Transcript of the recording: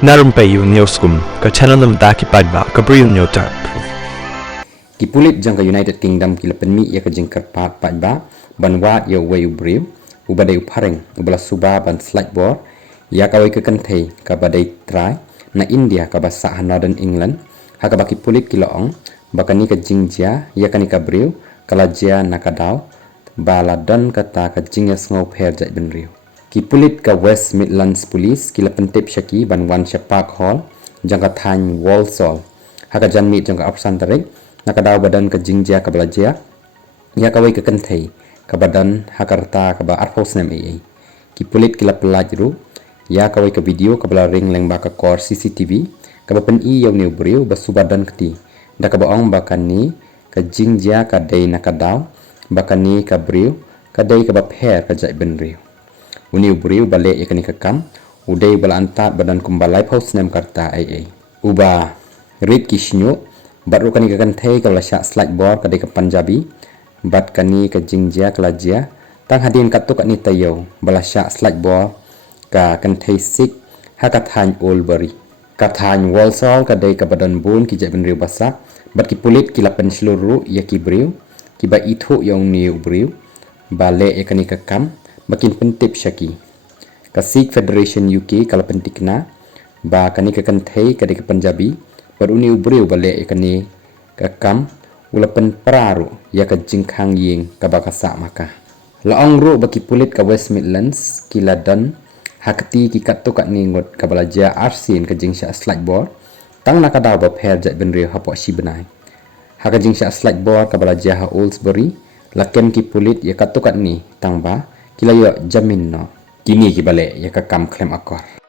Narum payu newskum ka channel nam ta ki padba ka briu newtar. Ki pulit jang ka United Kingdom ki lepen mi ya ka jingkar pat padba ban wat ya wayu briu u badai pareng u bala suba ban slide board ya ka wai ka kanthei ka badai try na India ka basa Northern England ha ka baki pulit ki loong bakani ka jingjia ya kani ka briu kala jia nakadau bala don kata ka jingya ngau pher jai ben riu. Ki pulit ka West Midlands Police ki lepen tip syaki ban wan sya Park Hall jangka thany Walsall haka jan mi jangka apsan tarik nakadaw badan ka jingjia ka balajia ya ka wai ka kanthei ka badan hakarta ka ba arphos nem ai ki pulit ki lapelaj ru ya ka wai ka video ka bala ring leng ba ka kor CCTV ka ba pen i yaw new briu ba subadan kti da ka ba ong ba kani ka jingjia ka dei nakadaw ba kani ka briu ka dei ka ba pher ka jai ben riu uni briu bale yakani ka kam udai bala antat badan kumbalai paus nem karta ai uba rit kishnyo baru kani ka kanthei ka lasha slide board ka dei ka Punjabi bat kani ka jingjia ka lajia tang hadin katuk ni tayo bala sha slide board ka kanthei sik haka thany Oldbury ka thany Walsall ka dei ka badan bun ki jai ben riu basa bat ki pulit ki lapen seluruh ya ki briu ki ba ithu yang niu briu bale yakani ka kam makin pentip syaki ka Sikh Federation UK kala pentikna ba kani ka kanthei ka dei ka Punjabi baru ni ubriu bale yakani ka kam ulapen praru ya ka jingkhang ying ka bakasa maka laong ru baki pulit ka West Midlands ki ladan hakti ki katuk ni ngot ka balaja arsin ka jingsha slide board tang nakadaw ba pher jat ben riu hapo si benai haka jingsha slide board ka balaja ha Oldbury lakem ki pulit ya katuk ni tang ba kilayo jamin no kini ki bale ya ka kam klem akor